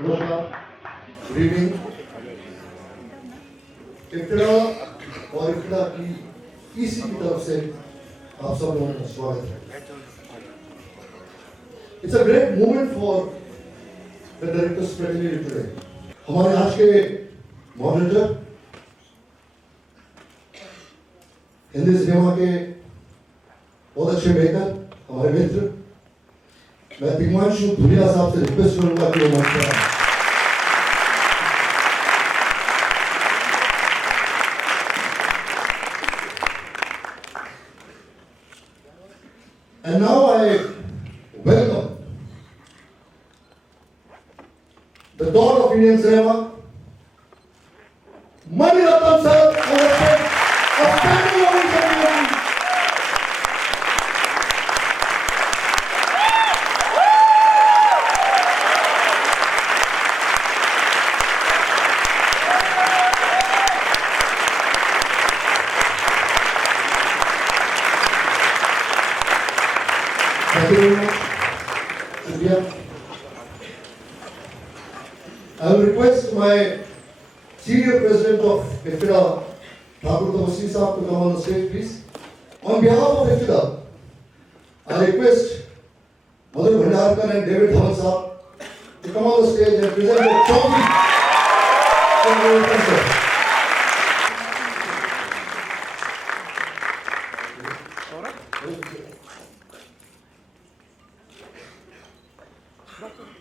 नमस्कार, good evening. इफ्तिदा और इफ्तिदा की इसी की तरफ से आप सब लोगों का स्वागत है। It's a great moment for the director's fraternity today. हमारे आज के मॉडरेटर हिंदी सिनेमा के बहुत अच्छे मेकर हमारे मित्र, मैं तिग्मांशु धुलिया साहब से रिक्वेस्ट करूंगा कि वो मंच पर आएं। And now I welcome the dawn of Indian cinema, Ratnam sir, for the sake of standing ovation. Thank you very much, Shukriya. I will request my senior president of IFTDA, Thakur Tamasi Saab, to come on the stage, please. On behalf of IFTDA, I request Madhur Bhandarkar and David Dhawan Saab to come on the stage and present the trophy for the concert.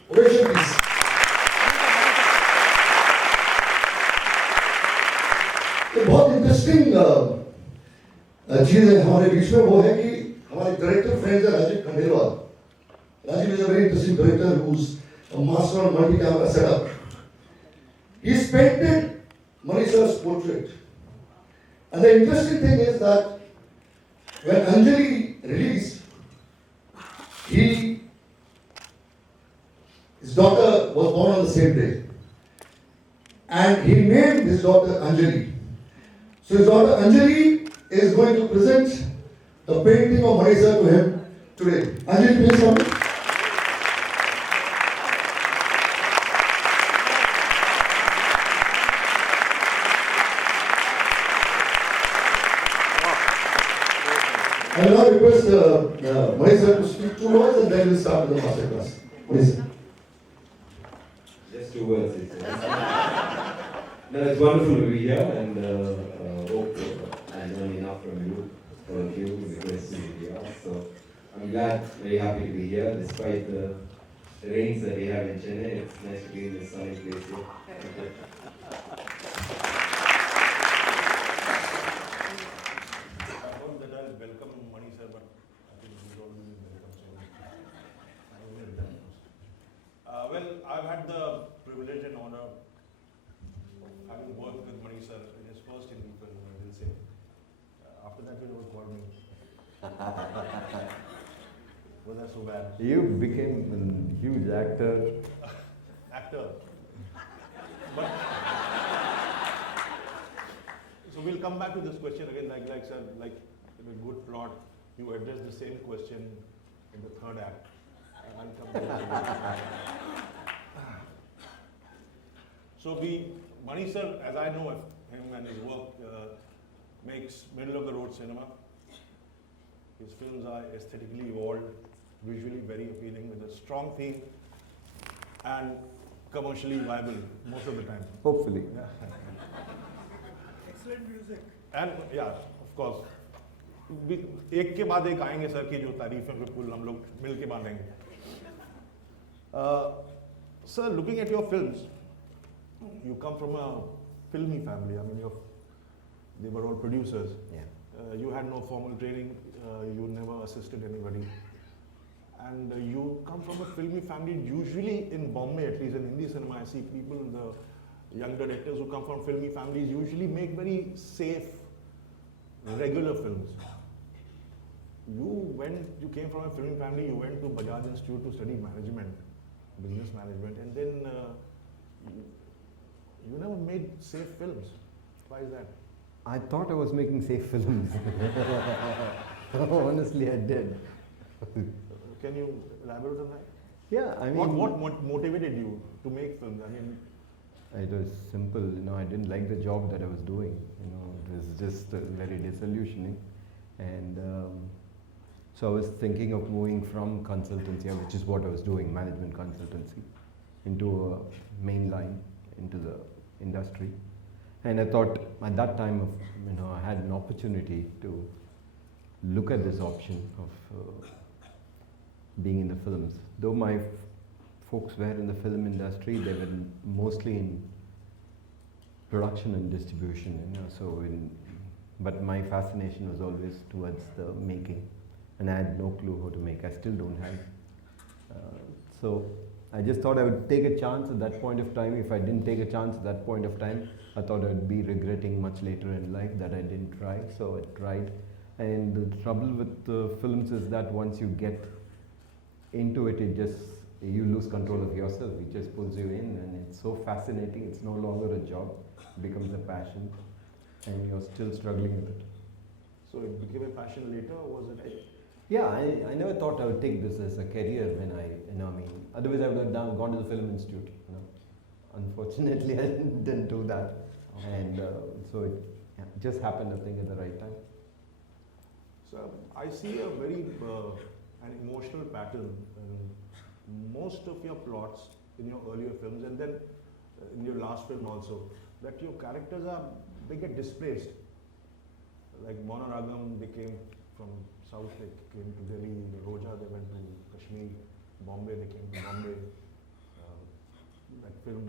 Ovation, please. एक बहुत interesting चीज है हमारे बीच में, वो है कि हमारे डायरेक्टर फ्रेंड्स है Rajiv Khandelwal. Rajiv is a very interesting director who's a master on multi-camera setup. He's painted Manisha's portrait. And the interesting thing is that when Anjali released, his daughter was born on the same day. And he named his daughter Anjali. So his daughter Anjali is going to present the painting of Manisha to him today. Anjali, please come. I will now request Manisha to speak 2 words and then we'll start with the masterclass. Manisha. Just 2 words. No, it's wonderful to be here and hope I learn enough from you, all of you, the questions that you asked. So I'm glad, very happy to be here despite the rains that we have in Chennai. It's nice to be in this sunny place here. Well, I've had the privilege and honor of having worked with Mani sir in his first Hindi film, I will say. After that, he never called me. Was that so bad? You became a huge actor. Actor. But so we'll come back to this question again. Like sir, like in a good plot, you address the same question in the third act. I'll come back to that. So Mani sir, as I know him and his work, makes middle of the road cinema. His films are aesthetically evolved, visually very appealing with a strong theme and commercially viable most of the time. Hopefully. Yeah. Excellent music. And yeah, of course. एक के बाद एक आएंगे sir की जो तारीफें बिल्कुल हम लोग मिल के बांधेंगे. Sir, looking at your films, you come from a filmy family. I mean, they were all producers. Yeah. You had no formal training. You never assisted anybody. And you come from a filmy family. Usually in Bombay, at least in Hindi cinema, I see people, the young directors who come from filmy families usually make very safe, regular films. You came from a filmy family, you went to Bajaj Institute to study management, business management, and then you never made safe films. Why is that? I thought I was making safe films. Honestly, I did. Can you elaborate on that? Yeah, I mean, What motivated you to make films? I mean, it was simple. I didn't like the job that I was doing. It was just very disillusioning, and so I was thinking of moving from consultancy, which is what I was doing, management consultancy, into a main line, into the industry. And I thought at that time of, I had an opportunity to look at this option of being in the films. Though my folks were in the film industry, they were mostly in production and distribution, but my fascination was always towards the making, and I had no clue how to make. I still don't have. So I just thought I would take a chance at that point of time. If I didn't take a chance at that point of time, I thought I would be regretting much later in life that I didn't try. So I tried. And the trouble with films is that once you get into it, you lose control of yourself. It just pulls you in, and it's so fascinating. It's no longer a job. It becomes a passion, and you're still struggling with it. so it became a passion later, or was it? Yeah, I never thought I would take this as a career when otherwise I would have gone to the film institute. Unfortunately, I didn't do that, and so it just happened, I think, at the right time. So I see a very an emotional pattern in most of your plots in your earlier films, and then in your last film also, that your characters they get displaced. Like Monaragam, they came from South, they came to Delhi. Roja, they went to Kashmir. Bombay, they came to Bombay. That film,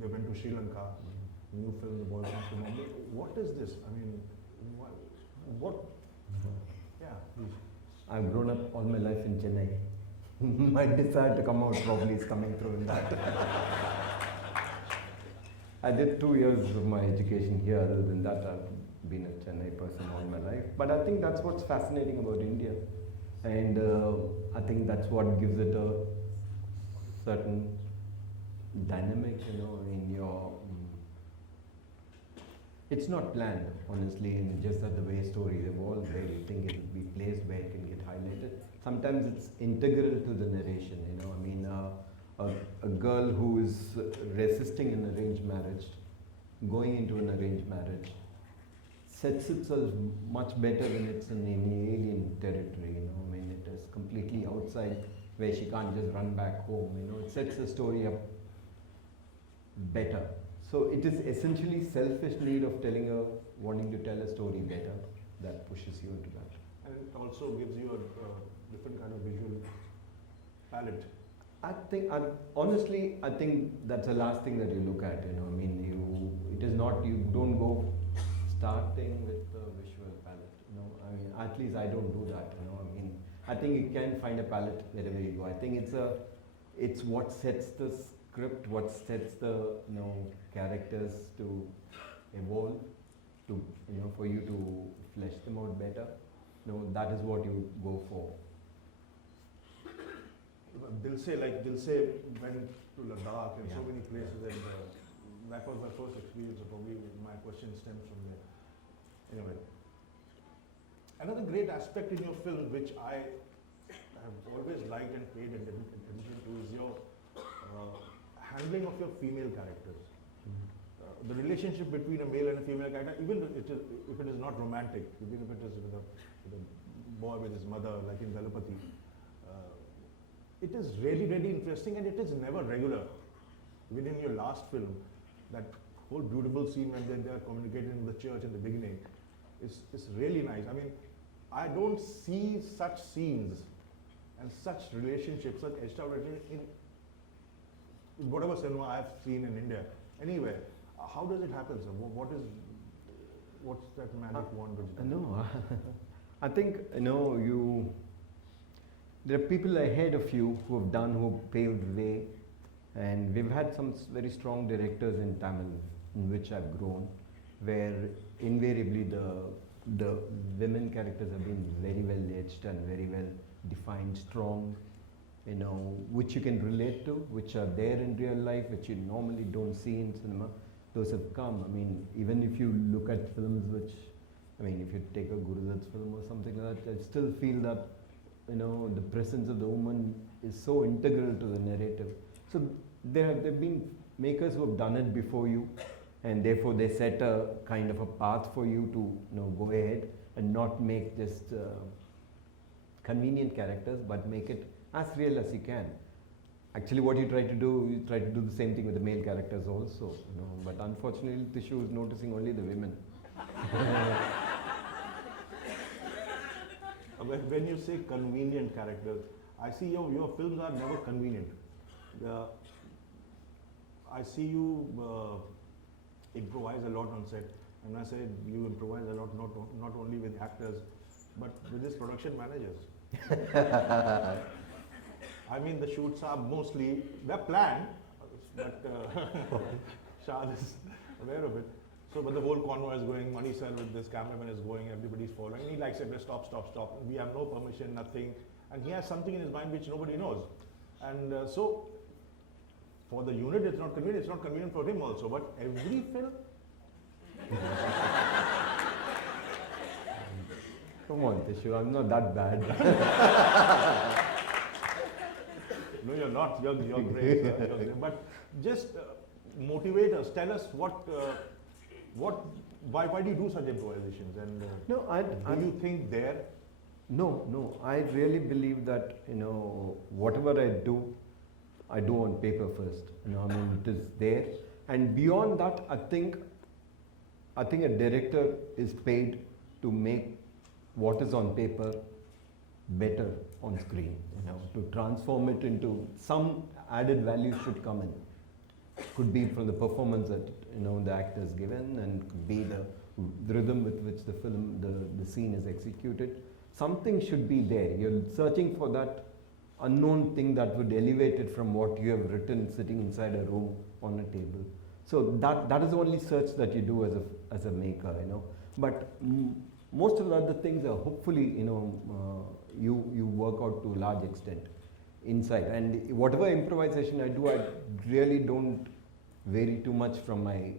they went to Sri Lanka. New film, The Boy Comes to Bombay. What is this? I mean, what? Yeah, please. I've grown up all my life in Chennai. My desire to come out probably is coming through in that. I did 2 years of my education here. Other than that, I've been a Chennai person all my life. But I think that's what's fascinating about India. And I think that's what gives it a certain dynamic, in your... It's not planned, honestly, and just that the way stories evolve, where you think it will be placed, where it can get highlighted. Sometimes it's integral to the narration, a girl who is resisting an arranged marriage, going into an arranged marriage, sets itself much better when it's in any alien territory, it is completely outside where she can't just run back home, it sets the story up better. So it is essentially selfish need of wanting to tell a story better that pushes you into that. And it also gives you a different kind of visual palette. Honestly, I think that's the last thing that you look at, you don't go starting with the visual palette, at least I don't do that, I think you can find a palette wherever you go. I think it's what sets the script, what sets the, characters to evolve, to, for you to flesh them out better. That is what you go for. Dilse went to Ladakh and so many places, and that was my first experience, so probably my question stems from there. Anyway, another great aspect in your film, which I have always liked and paid attention to, is your handling of your female characters. The relationship between a male and a female character, even if it is not romantic, even if it is with a boy with his mother, like in Dalapati, it is really, really interesting, and it is never regular. Even in your last film, that whole beautiful scene when they are communicating in the church in the beginning is really nice. I mean, I don't see such scenes and such relationships, such established in whatever cinema I've seen in India, anywhere. How does it happen, sir? What's that magic wand? No, I think, there are people ahead of you who have paved the way, and we've had some very strong directors in Tamil, in which I've grown, where invariably the women characters have been very well edged and very well defined, strong, which you can relate to, which are there in real life, which you normally don't see in cinema. Those have come. Even if you look at films which, if you take a Gurudat's film or something like that, I still feel that the presence of the woman is so integral to the narrative. So there've been makers who have done it before you, and therefore they set a kind of a path for you to go ahead and not make just convenient characters, but make it as real as you can. Actually, what you try to do the same thing with the male characters also, but unfortunately Tishu is noticing only the women. When you say convenient characters, I see your films are never convenient. I see you improvise a lot on set, and I say you improvise a lot not only with actors, but with his production managers. I mean, the shoots are mostly, they're planned, but Shah is aware of it. So, but the whole convoy is going, Mani sir with this cameraman is going, everybody's following. He likes it, stop, stop, stop. We have no permission, nothing. And he has something in his mind which nobody knows. And so, for the unit, it's not convenient for him also. But every film, come on, Tishu, I'm not that bad. no, you're not. You're great. You're great. But just motivate us. Tell us why do you do such improvisations? And do you think there? No. I really believe that whatever I do on paper first. I mean, it is there, and beyond that, I think a director is paid to make what is on paper better on screen. To transform it into some added value should come in. Could be from the performance that the actor is given, and could be the rhythm with which the film, the scene is executed. Something should be there. You're searching for that unknown thing that would elevate it from what you have written sitting inside a room on a table. So that is the only search that you do as a maker. But most of the other things are hopefully you work out to a large extent inside, and whatever improvisation I do, I really don't vary too much from my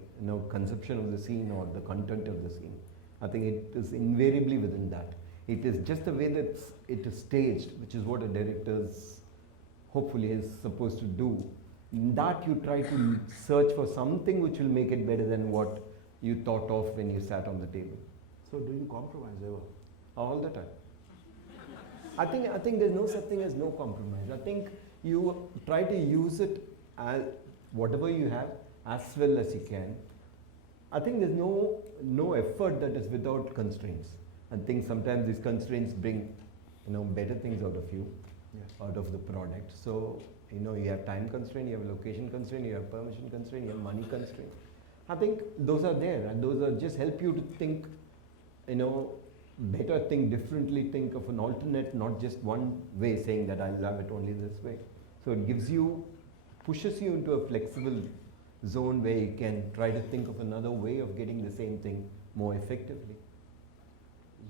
conception of the scene or the content of the scene. I think it is invariably within that. It is just the way that it is staged, which is what a director hopefully is supposed to do. In that you try to search for something which will make it better than what you thought of when you sat on the table. So do you compromise ever? All the time. I think there's no such thing as no compromise. I think you try to use it as whatever you have as well as you can. I think there's no effort that is without constraints. I think sometimes these constraints bring better things out of you, out of the product. So you have time constraint, you have location constraint, you have permission constraint, you have money constraint. I think those are there, and those are just help you to think better, think differently, think of an alternate, not just one way, saying that I'll have it only this way. So it pushes you into a flexible zone where you can try to think of another way of getting the same thing more effectively.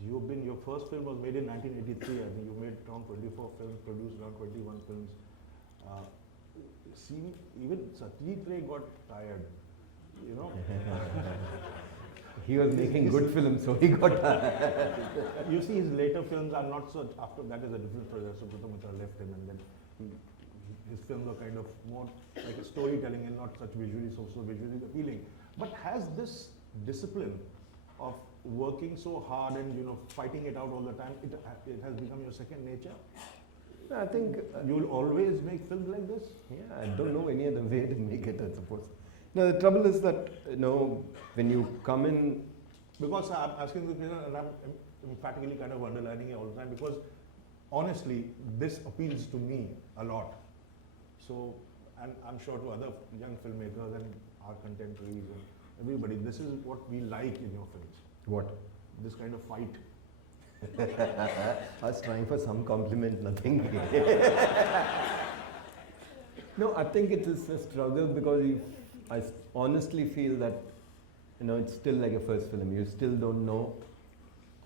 Your first film was made in 1983. I think you made around 24 films, produced around 21 films. Even Satyajit Ray got tired, He was making good films, so he got tired. You see, his later films are not such. After that is a different project. So Mitra left him, and then his films are kind of more like a storytelling and not such visually appealing. But has this discipline of working so hard and fighting it out all the time, it has become your second nature? I think you'll always make films like this. Yeah, I don't know any other way to make it, I suppose. No, the trouble is that when you come in, because I'm asking this question and I'm emphatically kind of underlining it all the time, because honestly this appeals to me a lot. So, and I'm sure to other young filmmakers and our contemporaries and everybody, this is what we like in your films. What? This kind of fight. I was trying for some compliment, nothing. No, I think it is a struggle because I honestly feel that it's still like a first film. You still don't know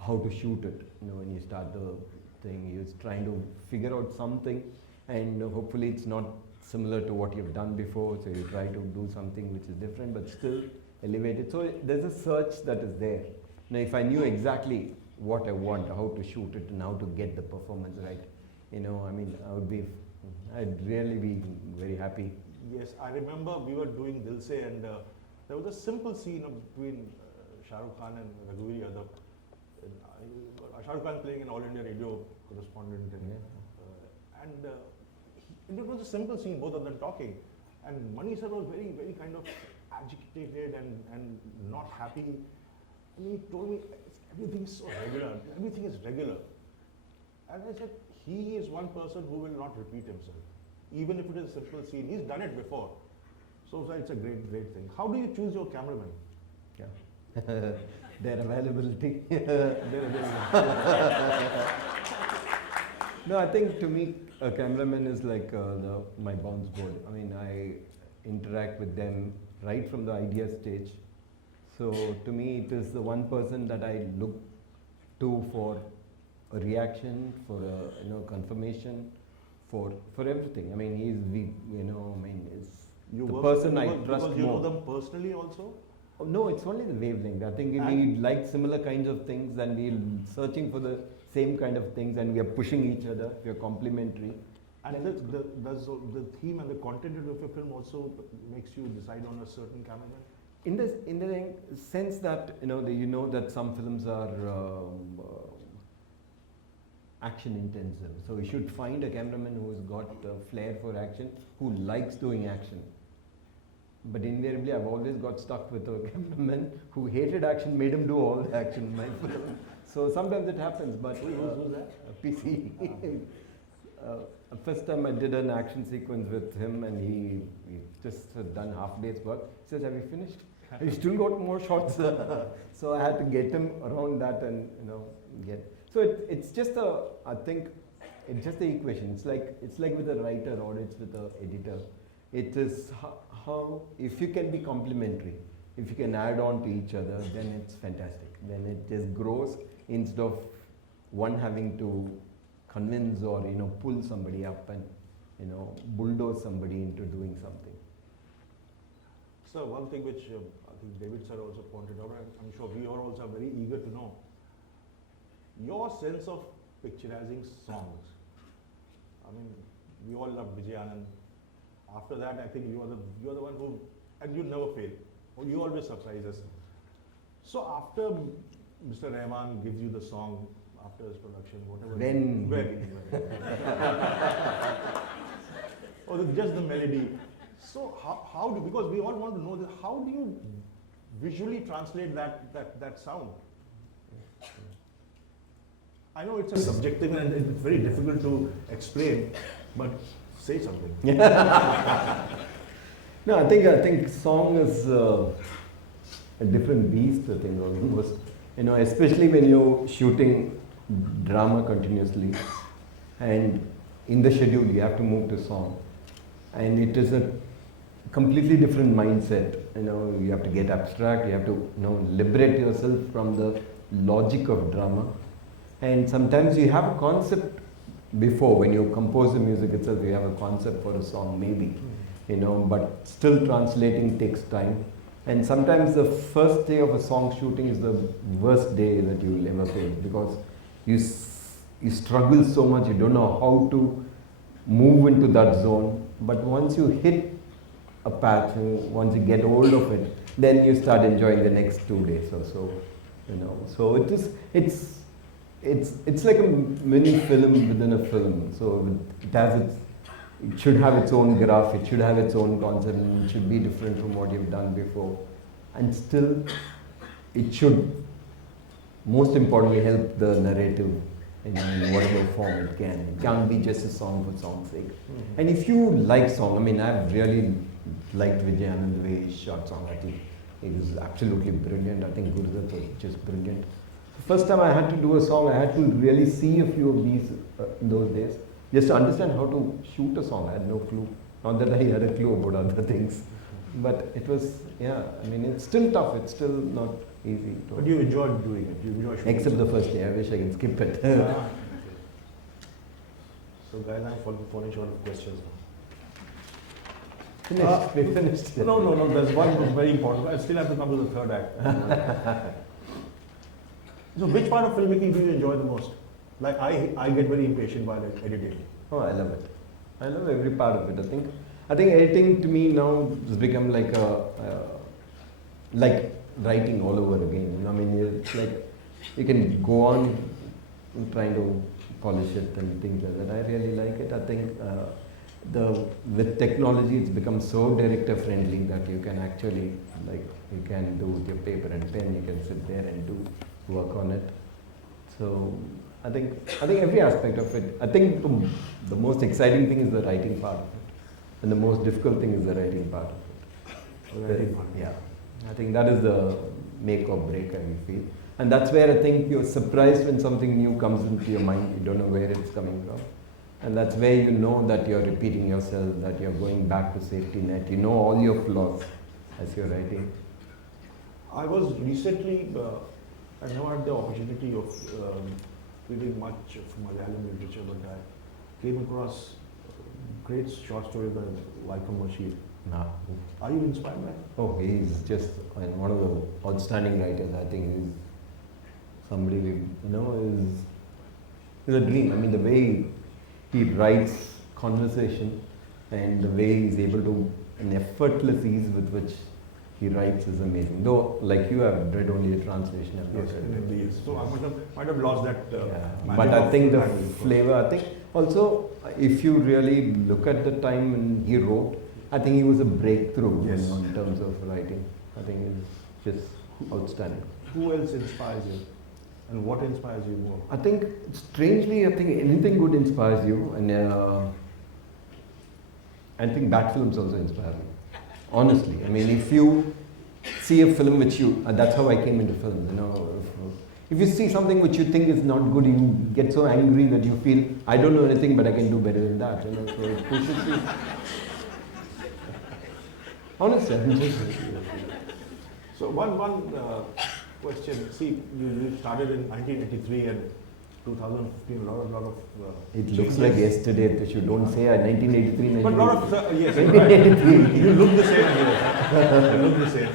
how to shoot it. When you start the thing, you're trying to figure out something, and hopefully it's not similar to what you've done before. So you try to do something which is different, but still elevated. So there's a search that is there. Now, if I knew exactly what I want, how to shoot it, and how to get the performance right, I'd really be very happy. Yes, I remember we were doing Dil Se, and there was a simple scene between Shah Rukh Khan and Raghuveer Yadav. Shah Rukh Khan playing an All India Radio correspondent, and it was a simple scene, both of them talking. And Mani sir was very, very kind of agitated and not happy. And he told me, everything is so regular, everything is regular. And I said, he is one person who will not repeat himself. Even if it is a simple scene, he's done it before. So it's a great, great thing. How do you choose your cameraman? Yeah. Their availability. No, I think to me, a cameraman is like my bounce board. I interact with them right from the idea stage. So to me, it is the one person that I look to for a reaction, for a confirmation, for everything. He's You the work person I because trust you more. know them personally also? Oh, no, it's only the wavelength. I think And- we like similar kinds of things, and we're searching for the same kind of things, and we are pushing each other. We are complementary. And does the theme and the content of your film also makes you decide on a certain cameraman? In the sense that that some films are action intensive, so you should find a cameraman who has got flair for action, who likes doing action. But invariably, I've always got stuck with a cameraman who hated action, made him do all the action in my film. So sometimes it happens, but Who's that? PC. First time I did an action sequence with him, and he just had done half day's work. He says, "Have you finished? You still got more shots." So I had to get him around that, and get. So it's just I think it's just the equation. It's like with a writer or it's with an editor. It is how if you can be complementary, if you can add on to each other, then it's fantastic. Then it just grows instead of one having to convince or pull somebody up and bulldoze somebody into doing something. So one thing which I think David sir also pointed out, and I'm sure we are also very eager to know, your sense of picturizing songs. We all love Vijay Anand. After that, I think you are the one who, and you never fail, or you always surprise us. So after Mr. Rahman gives you the song, after his production, whatever. When? Or just the melody. So how do, because we all want to know this, how do you visually translate that sound? I know it's a subjective and it's very difficult to explain, but say something. No, I think song is a different beast. I think almost, especially when you're shooting drama continuously, and in the schedule you have to move to song, and it is a completely different mindset. You have to get abstract. You have to liberate yourself from the logic of drama, and sometimes you have a concept before when you compose the music itself. You have a concept for a song, maybe, but still translating takes time. And sometimes the first day of a song shooting is the worst day that you will ever face, because you struggle so much, you don't know how to move into that zone. But once you hit a patch, once you get hold of it, then you start enjoying the next 2 days or so. So it's like a mini film within a film. So it should have its own graph, it should have its own concept, and it should be different from what you've done before. And still, it should, most importantly, help the narrative in whatever form it can. It can't be just a song for song's sake. Mm-hmm. And if you like song, I've really liked Vijay Anand, the way he shot song. I think it was absolutely brilliant. I think Gurudat was just brilliant. First time I had to do a song, I had to really see a few of these in those days, just to understand how to shoot a song. I had no clue. Not that I had a clue about other things. But it was, it's still tough. It's still not easy. But you enjoyed doing it. You enjoyed shooting. Except the first day. I wish I could skip it. So guys, I'm falling short of questions now. Finished. We finished. No. There's one very important. I still have to come to the third act. So which part of filmmaking do you enjoy the most? Like I get very impatient while editing. Oh, I love it. I love every part of it. I think editing to me now has become like like writing all over again. You know, I mean, it's like you can go on trying to polish it and things like that. I really like it. I think with technology, it's become so director friendly that you can actually, like, you can do with your paper and pen. You can sit there and do work on it. So I think every aspect of it. I think the most exciting thing is the writing part of it, and the most difficult thing is the writing part of it. Yeah, I think that is the make or break, I feel, and that's where I think you're surprised when something new comes into your mind. You don't know where it's coming from, and that's where you know that you're repeating yourself, that you're going back to safety net. You know all your flaws as you're writing. I was recently, I never had the opportunity of reading much of Malayalam literature, but I came across great short story by Vaikom Bashir. Nah. Are you inspired by it? Oh, he's just one of the outstanding writers. I think he's somebody, is a dream. I mean, the way he writes conversation and the way he's able to, an effortless ease with which he writes is amazing. Though, like you have read only the translation. I've not read it. Yes. So I might have lost that. But I think the flavor, I think also, if you really look at the time when he wrote, I think he was a breakthrough in terms of writing. I think it's just outstanding. Who else inspires you? And what inspires you more? I think, strangely, I think anything good inspires you. And I think bad films also inspire me. Honestly, I mean, if you see a film which that's how I came into film, you know. If you see something which you think is not good, you get so angry that you feel, I don't know anything, but I can do better than that, you know, so it pushes you. Honestly, I'm just... So one question, see, you started in 1983 and 2015, a lot of it looks like yesterday, that you don't say 1983, but a lot of, yes, 1983. you look the same here. You look the same.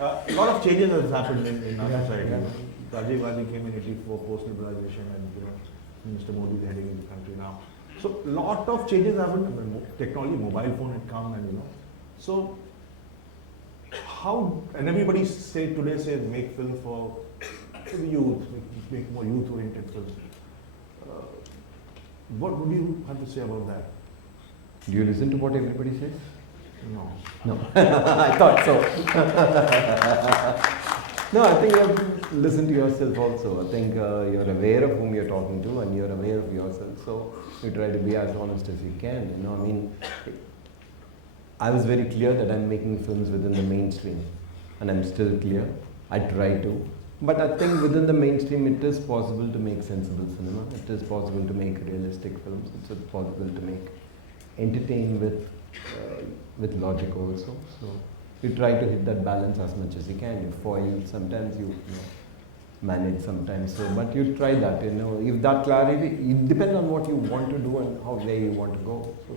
A lot of changes have happened in our society. Rajiv Gandhi came in 84, post-liberalization, and Mr. Modi is heading in the country now. So a lot of changes happened. I mean, technology, mobile phone had come, and So how, and everybody today says make film for the youth, make more youth-oriented films. What would you have to say about that? Do you listen to what everybody says? No. No. I thought so. No, I think you have to listen to yourself also. I think you're aware of whom you're talking to and you're aware of yourself. So you try to be as honest as you can. You know, I mean, I was very clear that I'm making films within the mainstream. And I'm still clear. I try to. But I think within the mainstream, it is possible to make sensible cinema. It is possible to make realistic films. It's possible to make entertain with logic also. So you try to hit that balance as much as you can. You foil sometimes, you manage sometimes. So, but you try that. If that clarity, it depends on what you want to do and how where you want to go. So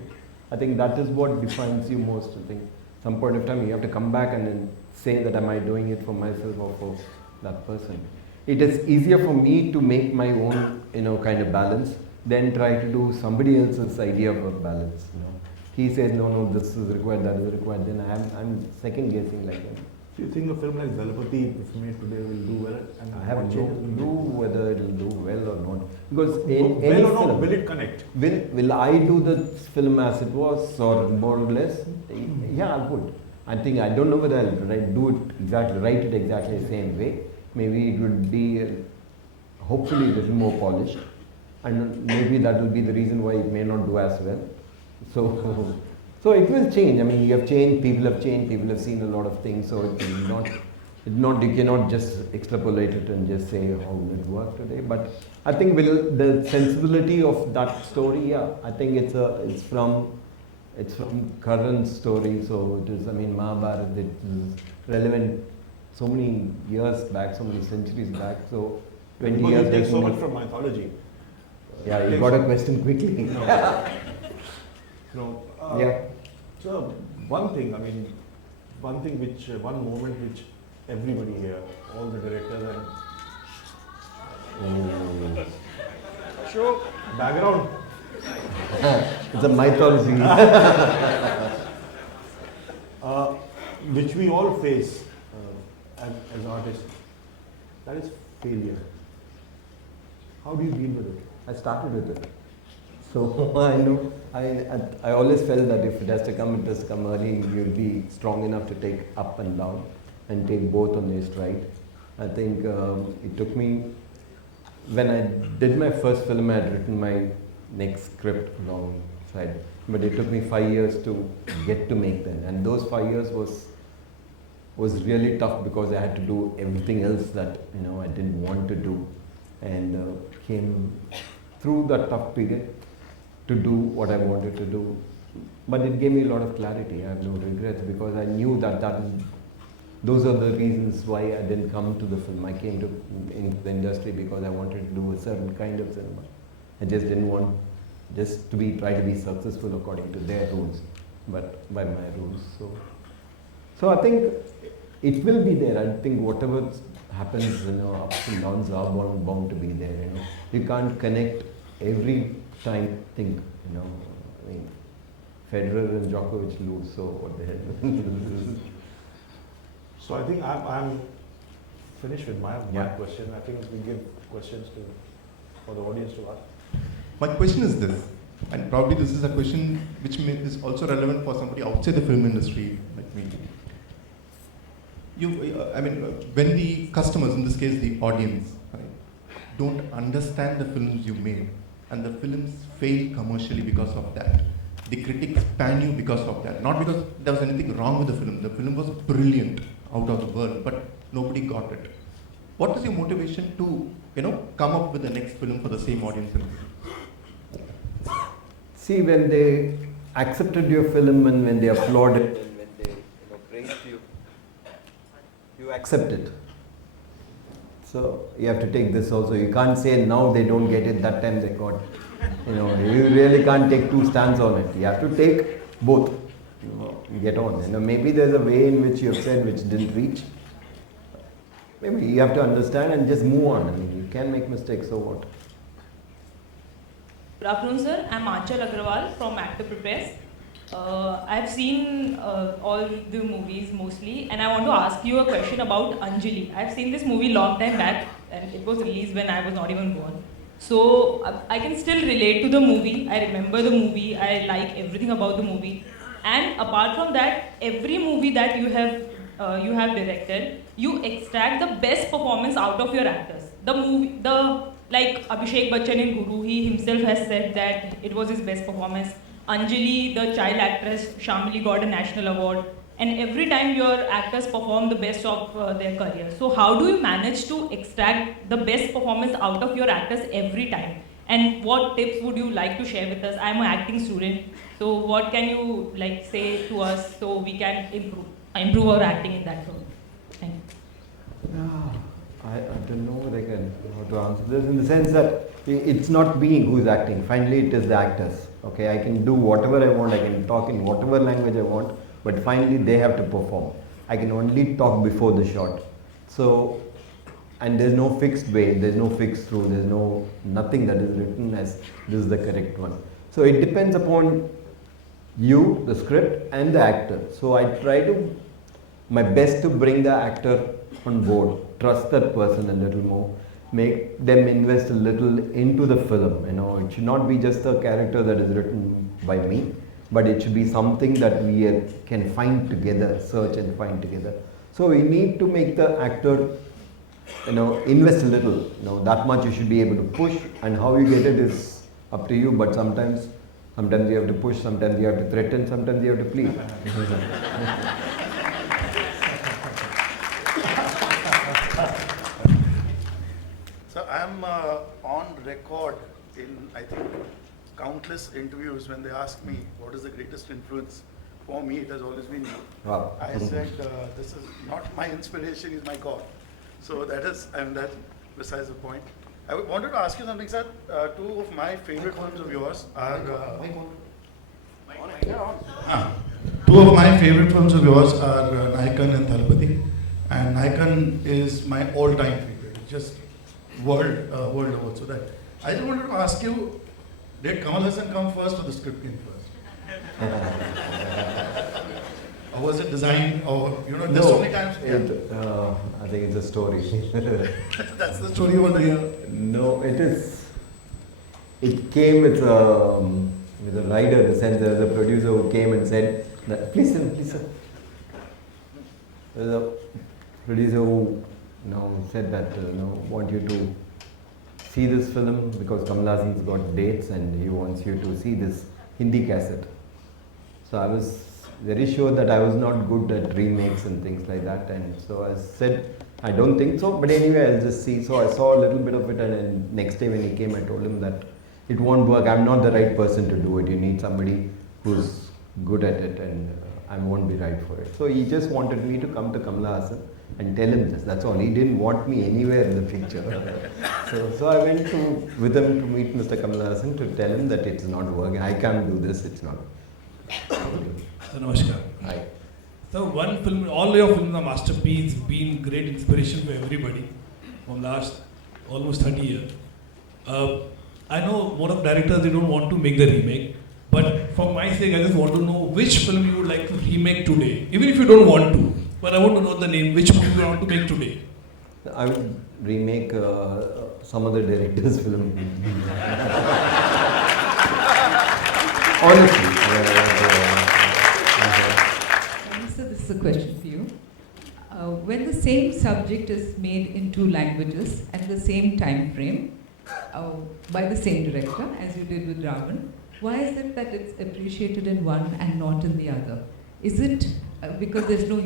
I think that is what defines you most. I think some point of time you have to come back and then say that am I doing it for myself or for that person. It is easier for me to make my own, kind of balance than try to do somebody else's idea of a balance. He says, no, this is required, that is required. Then I'm second guessing like that. Do you think a film like Dalapati, if made today, will do well? And I have no clue whether it will do well or not. Because will it connect? Will I do the film as it was or more or less? Yeah, I would. I think I don't know whether I'll write it exactly the same way. Maybe it would be hopefully a little more polished, and maybe that will be the reason why it may not do as well. So it will change. I mean, you have changed, people have seen a lot of things. So you cannot just extrapolate it and just say how will it work today. But I think the sensibility of that story, I think it's from current story. So it is. I mean, Mahabharata, it is relevant so many years back, so many centuries back. So 20 because years. You take so much from mythology. Yeah, you got a question quickly. Yeah. So one moment which everybody here, all the directors show background. It's a mythology. Which we all face as artists. That is failure. How do you deal with it? I started with it. So I know, I always felt that if it has to come, it has to come early. You'll be strong enough to take up and down and take both on your stride. I think it took me, when I did my first film, I had written my next script alongside. But it took me 5 years to get to make them. And those 5 years was really tough because I had to do everything else that I didn't want to do. And came through that tough period to do what I wanted to do. But it gave me a lot of clarity. I have no regrets because I knew that those are the reasons why I didn't come to the film. I came into the industry because I wanted to do a certain kind of cinema. I just didn't want just to try to be successful according to their rules, but by my rules. So I think it will be there. I think whatever happens, ups and downs are bound to be there. You can't connect every time. Think, I mean, Federer and Djokovic lose, so what the hell? So I think I'm finished with my question. I think we give questions for the audience to ask. My question is this, and probably this is a question which is also relevant for somebody outside the film industry like me. When the customers, in this case the audience, right, don't understand the films you made, and the films fail commercially because of that, the critics ban you because of that. Not because there was anything wrong with the film. The film was brilliant, out of the world, but nobody got it. What is your motivation to, come up with the next film for the same audience? See, when they accepted your film and when they applauded and when they praised you, you accept it. So you have to take this also. You can't say now they don't get it, that time they got. You really can't take two stands on it. You have to take both. Get on. Maybe there's a way in which you have said which didn't reach. Maybe you have to understand and just move on. I mean, you can make mistakes, so what? Good afternoon, sir. I'm Achal Agrawal from Actor Prepares. I've seen all the movies mostly, and I want to ask you a question about Anjali. I've seen this movie long time back, and it was released when I was not even born. So I can still relate to the movie. I remember the movie. I like everything about the movie. And apart from that, every movie that you have directed, you extract the best performance out of your actors. Like Abhishek Bachchan in Guru, he himself has said that it was his best performance. Anjali, the child actress, Shamli got a national award. And every time your actors perform the best of their career. So how do you manage to extract the best performance out of your actors every time? And what tips would you like to share with us? I'm an acting student. So what can you say to us so we can improve our acting in that role? Thank you. I don't know how to answer this in the sense that it's not me who's acting. Finally, it is the actors. Okay, I can do whatever I want. I can talk in whatever language I want. But finally, they have to perform. I can only talk before the shot. So, and there's no fixed way. There's no fixed rule. There's nothing that is written as this is the correct one. So it depends upon you, the script, and the actor. So I try my best to bring the actor on board, trust that person a little more, make them invest a little into the film. It should not be just a character that is written by me, but it should be something that we can find together, search and find together. So we need to make the actor, invest a little. That much you should be able to push, and how you get it is up to you. But sometimes you have to push, sometimes you have to threaten, sometimes you have to plead. So I'm on record in, I think, countless interviews when they ask me what is the greatest influence for me, it has always been you. Wow. I said, this is not my inspiration, he's my God. So that's besides the point. I wanted to ask you something, sir. Two of my favorite films of yours are... Two of my favorite films of yours are Nayakan and Thalapathy. And Nayakan is my all-time favorite. It's just world over. So that I just wanted to ask you, did Kamal Hassan come first or the script came first? Or was it designed, or, there's so many times. I think it's a story. That's the story you want to hear. No, it is. It came with a writer, in the sense there was a producer who came and said, that, please sir. There was a producer who said that, want you to see this film because Kamal Hassan's got dates and he wants you to see this Hindi cassette. So I was very sure that I was not good at remakes and things like that, and so I said, I don't think so, but anyway I'll just see. So I saw a little bit of it, and then next day when he came I told him that it won't work, I'm not the right person to do it, you need somebody who's good at it, and I won't be right for it. So he just wanted me to come to Kamal Hassan and tell him this, that's all. He didn't want me anywhere in the picture. So I went with him to meet Mr. Kamal Hassan to tell him that it's not working, I can't do this, it's not. So, Namaskar. Hi. So one film, all your films are masterpieces, been great inspiration for everybody from last almost 30 years. I know more of directors, they don't want to make the remake, but for my sake, I just want to know which film you would like to remake today, even if you don't want to. But I want to know the name, which movie you want to make today. I would remake some other director's film. Honestly. So this is a question for you. When the same subject is made in 2 languages at the same time frame by the same director, as you did with Ravan, why is it that it's appreciated in one and not in the other? Is it because there's no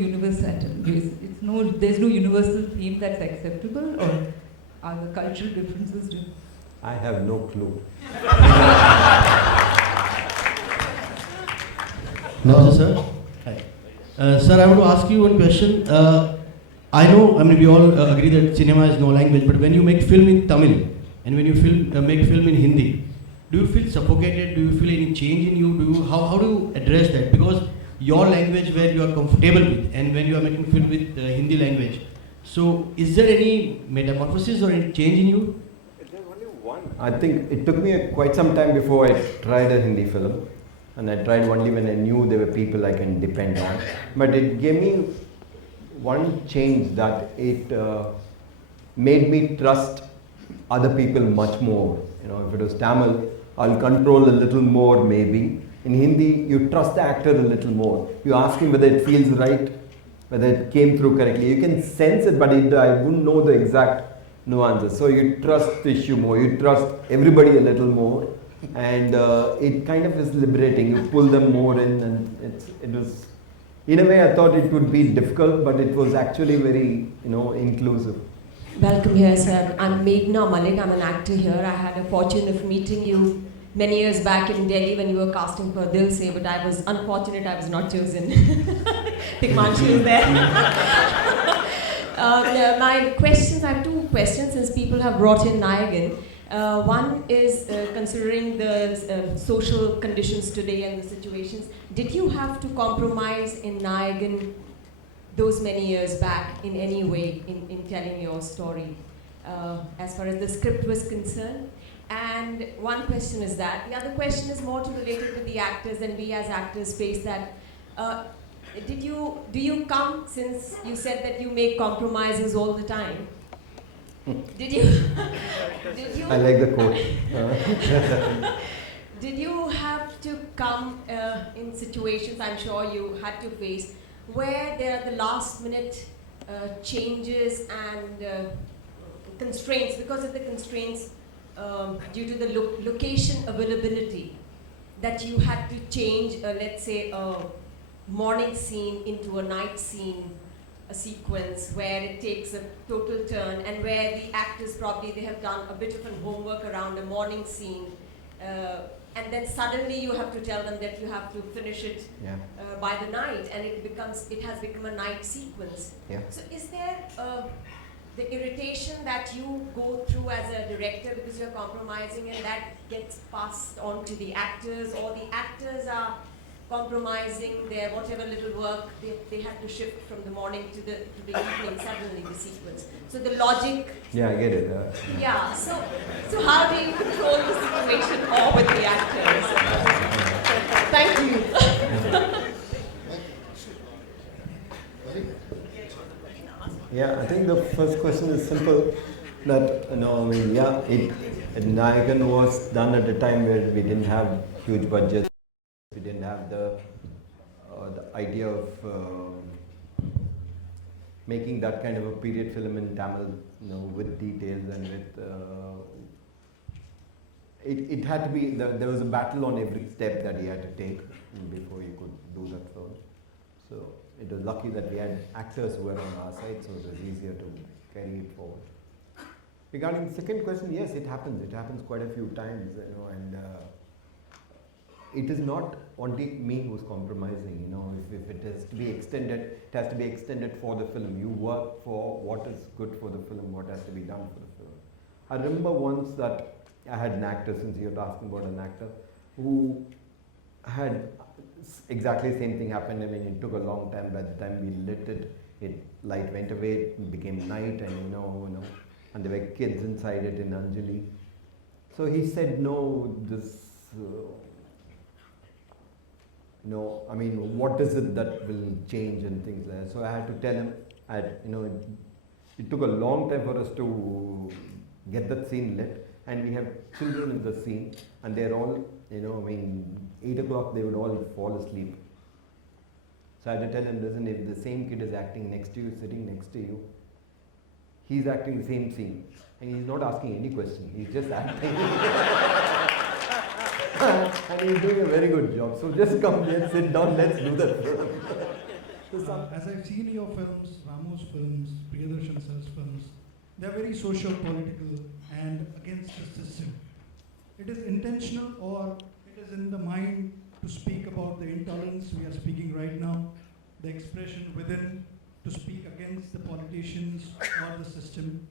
there's no universal theme that's acceptable, or are the cultural differences different? I have no clue. Hello, sir. Hi. Sir, I want to ask you one question. I mean, we all agree that cinema is no language, but when you make film in Tamil and when you make film in Hindi, do you feel suffocated? Do you feel any change in you? How do you address that? Because your language where you are comfortable with, and when you are making film with Hindi language, so is there any metamorphosis or any change in you? There's only one. I think it took me quite some time before I tried a Hindi film. And I tried only when I knew there were people I can depend on. But it gave me one change, that it made me trust other people much more. If it was Tamil, I'll control a little more maybe. In Hindi, you trust the actor a little more. You ask him whether it feels right, whether it came through correctly. You can sense it, but I wouldn't know the exact nuances. So you trust the issue more. You trust everybody a little more. And it kind of is liberating. You pull them more in, and it was, in a way I thought it would be difficult, but it was actually very, inclusive. Welcome here, sir. I'm Meghna Malik. I'm an actor here. I had a fortune of meeting you many years back in Delhi when you were casting for Dil Se, but I was unfortunate I was not chosen. Tigmanshu is there. My questions, I have 2 questions since people have brought in Nayagan. One is considering the social conditions today and the situations, did you have to compromise in Nayagan those many years back in any way in telling your story as far as the script was concerned? And one question is that. The other question is more related to the actors, and we as actors face that. Do you come, since you said that you make compromises all the time, did you I like the quote. Did you have to come in situations, I'm sure you had to face, where there are the last minute changes and constraints, because of the constraints due to the location availability, that you had to change, let's say, a morning scene into a night scene, a sequence where it takes a total turn, and where the actors probably, they have done a bit of a homework around a morning scene, and then suddenly you have to tell them that you have to finish it by the night, and it has become a night sequence. Yeah. So is there the irritation that you go through as a director because you're compromising, and that gets passed on to the actors, or the actors are compromising their whatever little work they had to shift from the morning to the evening, suddenly the sequence. So the logic. Yeah, I get it. Yeah, so how do you control the situation or with the actors? Thank you. Yeah, I think the first question is simple. That, Nayagan was done at a time where we didn't have huge budgets. We didn't have the idea of making that kind of a period film in Tamil, with details and with. It had to be, there was a battle on every step that he had to take before you could do that film. So it was lucky that we had actors who were on our side, so it was easier to carry it forward. Regarding the second question, yes, it happens. It happens quite a few times, and it is not only me who's compromising. If it has to be extended, it has to be extended for the film. You work for what is good for the film, what has to be done for the film. I remember once that I had an actor, since you're asking about an actor, who had exactly the same thing happened. I mean, it took a long time. By the time we lit it, light went away, it became night, and and there were kids inside it in Anjali. So he said, no, what is it that will change and things like that. So I had to tell him, it took a long time for us to get that scene lit, and we have children in the scene, and they're all, 8 o'clock they would all fall asleep. So I had to tell him, listen, if the same kid is acting next to you, sitting next to you, he's acting the same scene, and he's not asking any question, he's just acting. And he's doing a very good job. So just come, let's sit down, let's do that. As I've seen your films, Ramu's films, Priyadarshan sir's films, they're very social, political, and against the system. It is intentional, or it is in the mind to speak about the intolerance we are speaking right now, the expression within to speak against the politicians or the system.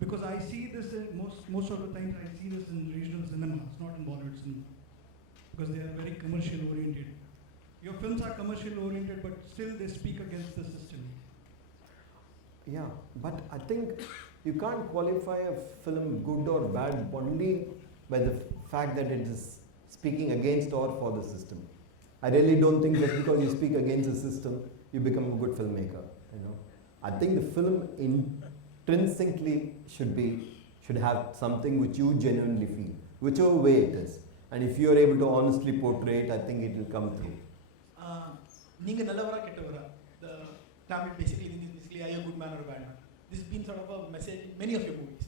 Because I see this in most of the times I see this in regional cinemas, not in Bollywood cinema, because they are very commercial oriented. Your films are commercial oriented, but still they speak against the system. Yeah, but I think you can't qualify a film good or bad only by the fact that it is speaking against or for the system. I really don't think just because you speak against the system, you become a good filmmaker. I think the film intrinsically should have something which you genuinely feel, whichever way it is. And if you are able to honestly portray it, I think it will come through. Neenga nallavara kettavara. The Tamil basically are you a good man or a bad man? This has been sort of a message in many of your movies.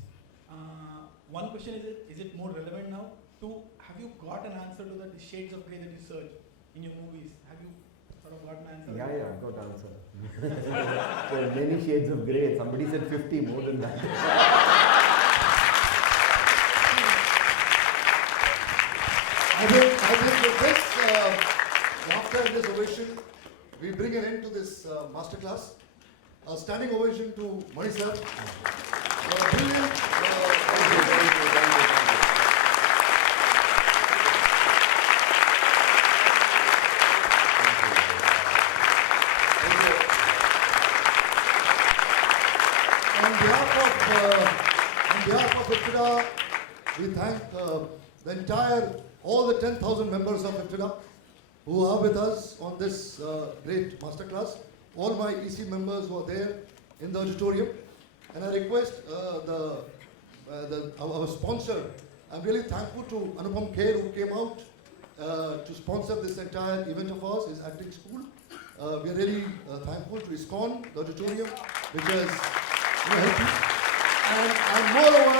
One question is it more relevant now? Two, have you got an answer to the shades of grey that you search in your movies? Have you sort of got an answer? Yeah, I got an answer. There are many shades of grey. Somebody said 50, more than that. I think with this, after this ovation, we bring an end to this masterclass. A standing ovation to Mani sir. Brilliant. On behalf of IFTDA, we thank all the 10,000 members of IFTDA who are with us on this great masterclass. All my EC members who are there in the auditorium, and I request our sponsor. I'm really thankful to Anupam Kher who came out to sponsor this entire event of ours, his acting school. We are really thankful to ISKCON, the auditorium, which has helped us. And moreover,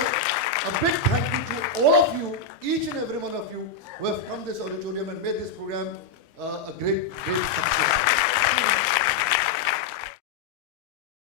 a big thank you to all of you, each and every one of you who have come to this auditorium and made this program a great success.